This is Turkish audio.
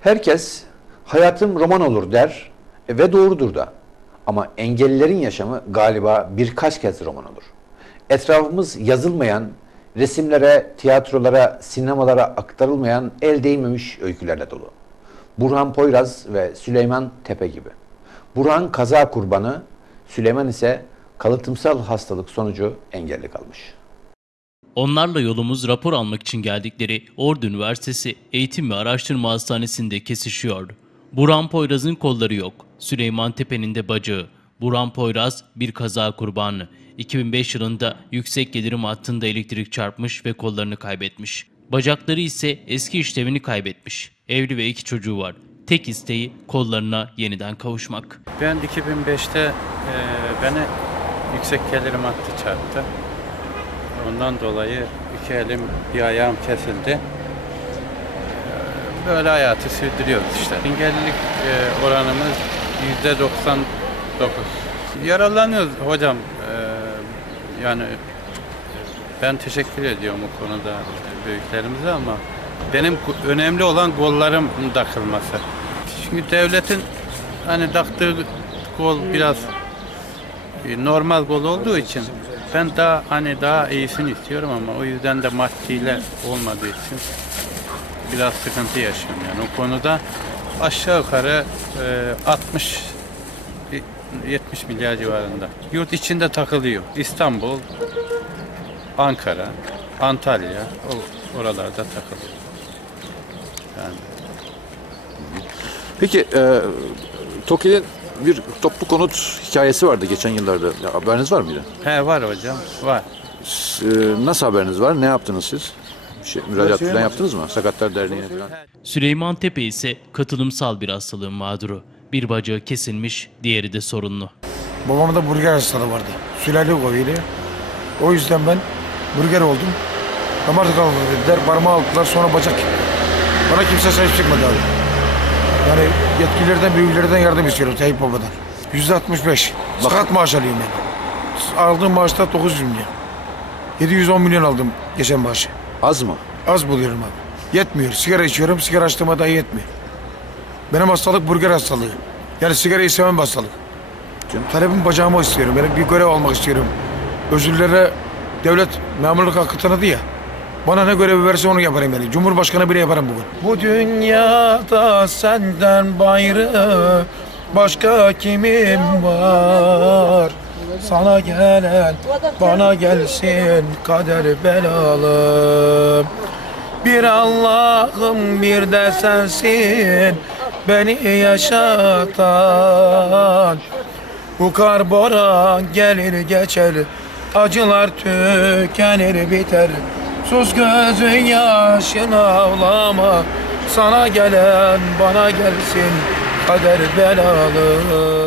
Herkes hayatım roman olur der e, ve doğrudur da. Ama engellilerin yaşamı galiba birkaç kez roman olur. Etrafımız yazılmayan, resimlere, tiyatrolara, sinemalara aktarılmayan el değmemiş öykülerle dolu. Burhan Poyraz ve Süleyman Tepe gibi. Burhan kaza kurbanı, Süleyman ise kalıtımsal hastalık sonucu engelli kalmış. Onlarla yolumuz rapor almak için geldikleri Ordu Üniversitesi Eğitim ve Araştırma Hastanesi'nde kesişiyordu. Burhan Poyraz'ın kolları yok. Süleyman Tepe'nin de bacağı. Burhan Poyraz bir kaza kurbanı. 2005 yılında yüksek gelirim hattında elektrik çarpmış ve kollarını kaybetmiş. Bacakları ise eski işlevini kaybetmiş. Evli ve iki çocuğu var. Tek isteği kollarına yeniden kavuşmak. Ben 2005'te e, beni yüksek gelirim hattı çarptı. Ondan dolayı iki elim bir ayağım kesildi. E, Böyle hayatı sürdürüyoruz işte. Engellilik e, oranımız yüzde 99. Yararlanıyoruz hocam. E, yani ben teşekkür ediyorum o konuda büyüklerimize ama benim önemli olan gollarım takılması. Çünkü devletin hani taktığı gol biraz e, normal gol olduğu için ben daha hani daha iyisini istiyorum ama o yüzden de maddiyle olmadığı için biraz sıkıntı yaşıyorum yani o konuda aşağı yukarı e, 60 70 milyar civarında. Yurt içinde takılıyor. İstanbul, Ankara, Antalya oralarda takılıyor. Yani Peki e, TOKİ'nin bir toplu konut hikayesi vardı geçen yıllarda. Ya, haberiniz var mıydı? he var hocam, var. S- e, nasıl haberiniz var? Ne yaptınız siz? Şey, müracaat falan yaptınız mı? Sakatlar Derneği'ne falan. Süleyman Tepe ise katılımsal bir hastalığın mağduru. Bir bacağı kesilmiş, diğeri de sorunlu. Babamda burger hastalığı vardı. Sülale kovuydu. O yüzden ben burger oldum. Damar tıkanıklığı dediler. Parmağı aldılar sonra bacak. Bana kimse sahip çıkmadı abi. Yani yetkililerden, büyüklerden yardım istiyorum Tayyip Baba'dan. Yüzde 65. Sakat maaş alıyorum ben. Aldığım maaşta 900 milyon. 710 milyon aldım geçen maaşı. Az mı? Az buluyorum abi. Yetmiyor. Sigara içiyorum. Sigara açtığıma dahi yetmiyor. Benim hastalık burger hastalığı. Yani sigarayı bir hastalık. Talebim bacağıma istiyorum. Ben bir görev almak istiyorum. Özürlere devlet memurluk hakkı tanıdı ya. Bana ne görevi verse onu yaparım yani. Cumhurbaşkanı bile yaparım bugün. Bu dünyada senden bayrı başka kimim var? Sana gelen bana gelsin kader belalı. Bir Allah'ım bir de sensin beni yaşatan. Bu kar bora gelir geçer Acılar tükenir biter Sus gözün yaşın ağlama. Sana gelen bana gelsin Kader belalı